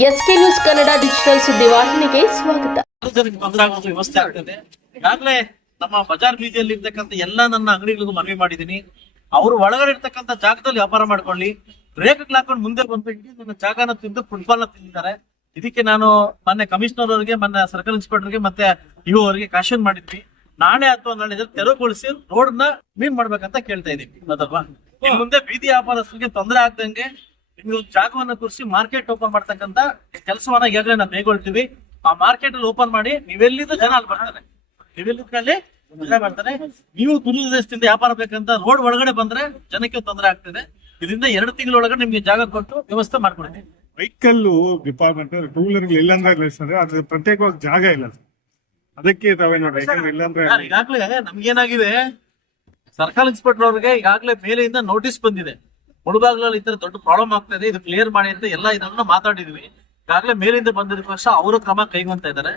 S K news Kannada digital ಸುದ್ದಿವಾಹಿನಿಗೆ ಸ್ವಾಗತ. ವ್ಯವಸ್ಥೆ ಆಗ್ತದೆ. ಈಗಾಗಲೇ ನಮ್ಮ ಬಜಾರ್ ಬೀದಿಯಲ್ಲಿ ಇರ್ತಕ್ಕಂಥ ಎಲ್ಲಾ ನನ್ನ ಅಂಗಡಿಗಳಿಗೂ ಮನವಿ ಮಾಡಿದೀನಿ ಅವರು ಒಳಗಡೆ ಇರ್ತಕ್ಕಂಥ ಜಾಗದಲ್ಲಿ ವ್ಯಾಪಾರ ಮಾಡ್ಕೊಳ್ಳಿ. ಬ್ರೇಕ್ ಹಾಕೊಂಡು ಮುಂದೆ ಬಂದು ನನ್ನ ಜಾಗನ ತಿಂದು ಫುಟ್ಬಾಲ್ನ ತಿಂದಿದ್ದಾರೆ. ಇದಕ್ಕೆ ನಾನು ಮೊನ್ನೆ ಕಮಿಷನರ್ ಅವರಿಗೆ, ಮೊನ್ನೆ ಸರ್ಕಲ್ ಇನ್ಸ್ಪೆಕ್ಟರ್ಗೆ ಮತ್ತೆ ಇವು ಅವರಿಗೆ ಕಾಶನ್ ಮಾಡಿದ್ವಿ. ನಾಳೆ ಅಥವಾ ನಾಳೆ ತೆರವುಗೊಳಿಸಿ ರೋಡ್ನ ಕ್ಲೀನ್ ಮಾಡ್ಬೇಕಂತ ಕೇಳ್ತಾ ಇದೀವಿ ಅದಲ್ವಾ ಮುಂದೆ ಬೀದಿ ವ್ಯಾಪಾರಸ್ಥರಿಗೆ ತೊಂದರೆ ಆಗ್ದಂಗೆ ನಿಮ್ಗೆ ಒಂದು ಜಾಗವನ್ನ ಕುರಿಸಿ ಮಾರ್ಕೆಟ್ ಓಪನ್ ಮಾಡ್ತಕ್ಕಂತ ಕೆಲಸವನ್ನ ಈಗಾಗಲೇ ನಾವು ಕೈಗೊಳ್ತೀವಿ. ಆ ಮಾರ್ಕೆಟ್ ಅಲ್ಲಿ ಓಪನ್ ಮಾಡಿ ನೀವೆಲ್ಲಿದ್ದು ಜನ ಅಲ್ಲಿ ಬರ್ತಾರೆ. ನೀವೆಲ್ಲಿದ್ದಲ್ಲಿ ಜನ ಬರ್ತಾರೆ. ನೀವು ತುಳು ದೇಶದಿಂದ ವ್ಯಾಪಾರ ಬೇಕಂತ ರೋಡ್ ಒಳಗಡೆ ಬಂದ್ರೆ ಜನಕ್ಕೆ ತೊಂದರೆ ಆಗ್ತದೆ. ಇದರಿಂದ ಎರಡು ತಿಂಗಳೊಳಗಡೆ ನಿಮ್ಗೆ ಜಾಗ ಕೊಟ್ಟು ವ್ಯವಸ್ಥೆ ಮಾಡ್ಕೊಡ್ತೀವಿ. ವೆಹಿಕಲ್ ಡಿಪಾರ್ಟ್ಮೆಂಟ್ ಟೂ ವೀಲರ್ ಇಲ್ಲಾಂದ್ರೆ ಲೈಸೆನ್ಸ್ ಅದು ಪ್ರತ್ಯೇಕವಾಗಿ ಜಾಗ ಇಲ್ಲ ಅದಕ್ಕೆ ತಾವೇನು ವೆಹಿಕಲ್ ಇಲ್ಲಾಂದ್ರೆ ಸರ್, ಈಗಾಗ್ಲೇ ನಮ್ಗೇನಾಗಿದೆ? ಸರ್ಕಲ್ ಇನ್ಸ್ಪೆಕ್ಟರ್ ಅವ್ರಿಗೆ ಈಗಾಗಲೇ ಮೇಲೆಯಿಂದ ನೋಟಿಸ್ ಬಂದಿದೆ. ಮುಳುಬಾಗ್ಲಲ್ಲಿ ಈ ತರ ದೊಡ್ಡ ಪ್ರಾಬ್ಲಮ್ ಆಗ್ತಾ ಇದೆ. ಇದು ಕ್ಲಿಯರ್ ಮಾಡಿ ಅಂತ ಎಲ್ಲ ಇದನ್ನ ಮಾತಾಡಿದ್ವಿ. ಈಗಾಗಲೇ ಮೇಲಿಂದ ಬಂದಿದ್ದಕ್ಕೋಸ್ಕರ ಅವರು ಕ್ರಮ ಕೈಗೊಂತ ಇದ್ದಾರೆ.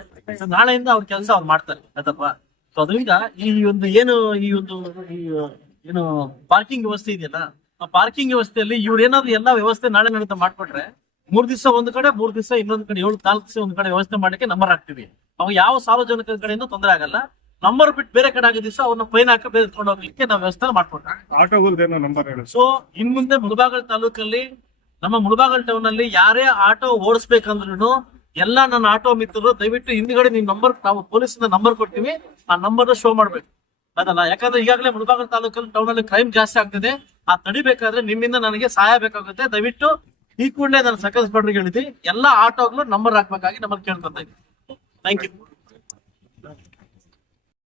ನಾಳೆಯಿಂದ ಅವ್ರ ಕೆಲಸ ಅವ್ರು ಮಾಡ್ತಾರೆ. ಆಯ್ತಪ್ಪ? ಸೊ ಅದರಿಂದ ಈ ಒಂದು ಏನು, ಈ ಒಂದು ಏನು ಪಾರ್ಕಿಂಗ್ ವ್ಯವಸ್ಥೆ ಇದೆಯಲ್ಲ, ಆ ಪಾರ್ಕಿಂಗ್ ವ್ಯವಸ್ಥೆಯಲ್ಲಿ ಇವ್ರು ಏನಾದ್ರು ಎಲ್ಲಾ ವ್ಯವಸ್ಥೆ ನಾಳೆ ನಡೆದ ಮಾಡ್ಕೊಟ್ರೆ ಮೂರ್ ದಿವಸ ಒಂದ್ ಕಡೆ, ಮೂರ್ ದಿವಸ ಇನ್ನೊಂದ್ ಕಡೆ, ಏಳು, ನಾಲ್ಕು ದಿವಸ ಒಂದ್ ಕಡೆ ವ್ಯವಸ್ಥೆ ಮಾಡಕ್ಕೆ ನಂಬರ್ ಹಾಕ್ತಿವಿ ಅವಾಗ ಯಾವ ಸಾರ್ವಜನಿಕರ ಕಡೆಯಿಂದ ತೊಂದರೆ ಆಗಲ್ಲ. ನಂಬರ್ ಬಿಟ್ಟು ಬೇರೆ ಕಡೆ ಆಗಿದ ದಿವಸ ಅವ್ರನ್ನ ಫೈನ್ ಹಾಕಿ ಬೇರೆ ತಗೊಂಡು ಹೋಗ್ಲಿಕ್ಕೆ ನಾವು ವ್ಯವಸ್ಥೆ ನಂಬರ್ ಹೇಳಿ. ಸೊ ಇನ್ ಮುಂದೆ ಮುಳಬಾಗಲ್ ತಾಲೂಕಲ್ಲಿ ನಮ್ಮ ಮುಳಬಾಗಲ್ ಟೌನ್ ಅಲ್ಲಿ ಯಾರೇ ಆಟೋ ಓಡಿಸ್ಬೇಕಂದ್ರೂ ಎಲ್ಲಾ ನನ್ನ ಆಟೋ ಮಿತ್ರರು ದಯವಿಟ್ಟು ಹಿಂದ್ಗಡೆ ನಿಮ್ ನಂಬರ್ ನಾವು ಪೊಲೀಸ್ ನಂಬರ್ ಕೊಡ್ತೀವಿ ಆ ನಂಬರ್ ಶೋ ಮಾಡ್ಬೇಕು. ಅದಲ್ಲ ಯಾಕಂದ್ರೆ ಈಗಾಗಲೇ ಮುಳಬಾಗಲ್ ತಾಲೂಕಲ್ಲಿ ಟೌನ್ ಅಲ್ಲಿ ಕ್ರೈಮ್ ಜಾಸ್ತಿ ಆಗ್ತಿದೆ. ಆ ತಡಿಬೇಕಾದ್ರೆ ನಿಮ್ಮಿಂದ ನನಗೆ ಸಹಾಯ ಬೇಕಾಗುತ್ತೆ. ದಯವಿಟ್ಟು ಈ ಕೂಡಲೇ ನಾನು ಸಕಲ್ ಹೇಳಿದ್ವಿ ಎಲ್ಲಾ ಆಟೋಗಳು ನಂಬರ್ ಹಾಕ್ಬೇಕಾಗಿ ನಮ್ಮಲ್ಲಿ ಕೇಳ್ಕೊತಾ ಇದ್ದೀನಿ. Thank you